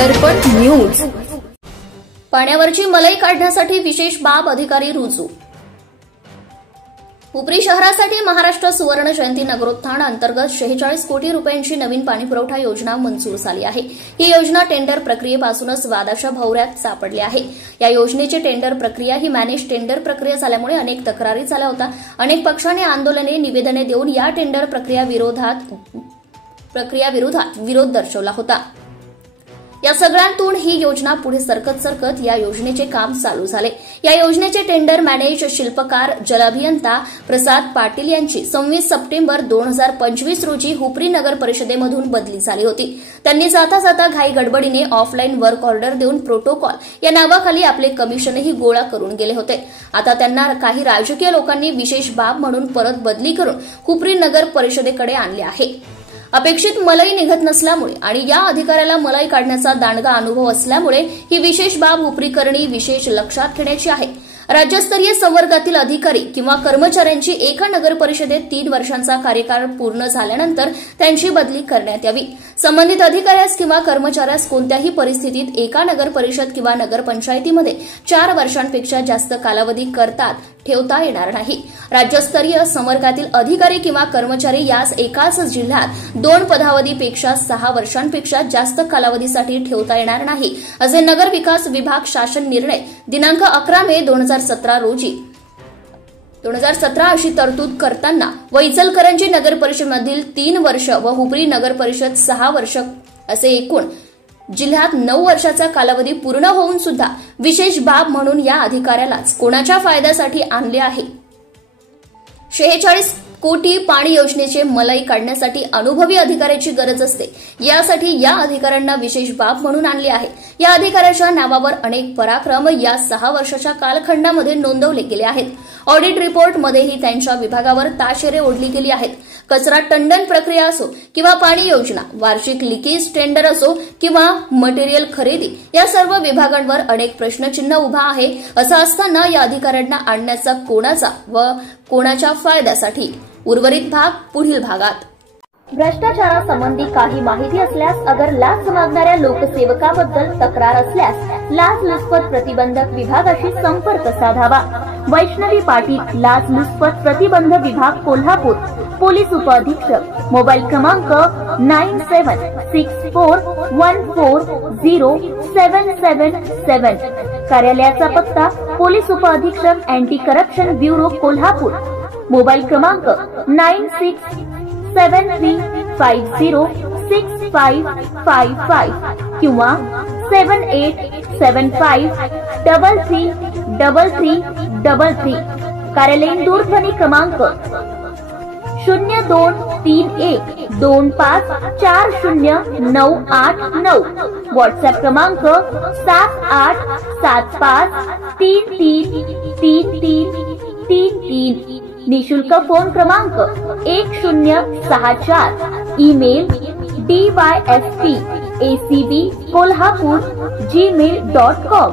दर्पण news. पाण्यावरची मलई काढण्यासाठी विशेष बाब अधिकारी रुजू। उपरी शहरासाठी महाराष्ट्र सुवर्ण जयंती नगरोत्थान अंतर्गत 46 कोटी रुपयांची नवीन पाणीपुरवठा योजना मंजूर झाली आहे। ही योजना टेंडर प्रक्रियेपासूनच वादाच्या भोवऱ्यात सापडली आहे। या योजनेची टेंडर प्रक्रिया ही मॅनेज टेंडर प्रक्रिया झाल्यामुळे अनेक तक्रारी झाल्या होत्या। अनेक पक्षांनी आंदोलने, निवेदने देऊन या टेंडर प्रक्रिया विरोधात विरोध दर्शवला होता। या सगळ्यांतून ही योजना पुढे सरकत या योजनेचे काम चालू झाले। या योजनेचे टेंडर मॅनेज शिल्पकार जलअभियंता प्रसाद पाटील यांची 26 सप्टेंबर 2025 रोजी हुपरी नगर परिषदेमधून बदली झाली होती। त्यांनी जाता घाई गडबडीने ऑफलाईन वर्क ऑर्डर देऊन प्रोटोकॉल या नावाखाली आपले कमिशनही गोळा करून गेले होते। आता त्यांना काही राजकीय लोकांनी विशेष बाब म्हणून परत बदली करून हुपरी नगर परिषदेकडे आणले आहे। अपेक्षित मलई निघत नसल्यामुळे आणि या अधिकाऱ्याला मलई काढण्याचा दांडगा अनुभव असल्यामुळे ही विशेष बाब हुपरीकरणी विशेष लक्षात घेण्याची आहे। राज्यस्तरीय संवर्गातील अधिकारी किंवा कर्मचाऱ्यांची एका नगर परिषदेत 3 वर्षांचा कार्यकाळ पूर्ण झाल्यानंतर त्यांची बदली करण्यात यावी। संबंधित अधिकाऱ्यास किंवा कर्मचाऱ्यास कोणत्याही परिस्थितीत एका नगर परिषद किंवा नगरपंचायतीमध्ये 4 वर्षांपेक्षा जास्त कालावधी करता ठेवता येणार नाही। राज्यस्तरीय संवर्गातील अधिकारी किंवा कर्मचारी यास एकाच जिल्ह्यात 2 पदावधीपेक्षा 6 वर्षांपेक्षा जास्त कालावधीसाठी ठेवता येणार नाही, असे नगर विकास विभाग शासन निर्णय दिनांक 11 मे 2017 रोजी 2017 अशी तरतूद करताना व इचलकरंजी नगर परिषदेमधील 3 वर्ष व हुपरी नगर परिषद 6 वर्ष असे एकूण जिल्ह्यात 9 वर्षाचा कालावधी पूर्ण होऊन सुद्धा विशेष बाब म्हणून या अधिकाऱ्यालाच कोणाच्या फायद्यासाठी आणले आहे। 46 कोटी पाणी योजनेचे मलई काढण्यासाठी अनुभवी अधिकाऱ्याची गरज असते। यासाठी या अधिकाऱ्यांना विशेष बाब म्हणून आणले आहे। या अधिकाऱ्याच्या नावावर अनेक पराक्रम या 6 वर्षाच्या कालखंडामध्ये नोंदवले गेले आहेत। ऑडिट रिपोर्टमध्येही त्यांच्या विभागावर ताशेरे ओढली गेली आहेत। कचरा टंडन प्रक्रिया असो किंवा पाणी योजना, वार्षिक लिकेज टेंडर असो किंवा मटेरियल खरेदी, या सर्व विभागांवर अनेक प्रश्नचिन्ह उभा आहे। असं असताना या अधिकाऱ्यांना आणण्याचा कोणाचा व कोणाच्या फायद्यासाठी? उर्वरित भाग पुढील भागात। भ्रष्टाचारासंबंधी काही माहिती असल्यास अगर लाच मागणाऱ्या लोकसेवकाबद्दल तक्रार असल्यास लाचलुचपत प्रतिबंधक विभागाशी संपर्क साधावा। वैष्णवी पाटील, लाचलुचपत प्रतिबंध विभाग, कोल्हापूर। पोलीस उपअधीक्षक, मोबाईल क्रमांक 9764140777। कार्यालयाचा पत्ता पोलीस उपअधीक्षक anti corruption bureau, Kolhapur. Mobile क्रमांक 9673506555 किंवा 7875333333। कार्यालयीन दूरध्वनी क्रमांक 0231254098 व्हॉट्सअप क्रमांक 7875333333। निशुल्क फोन क्रमांक 1064। Email dyfpacb kolhapur@gmail.com।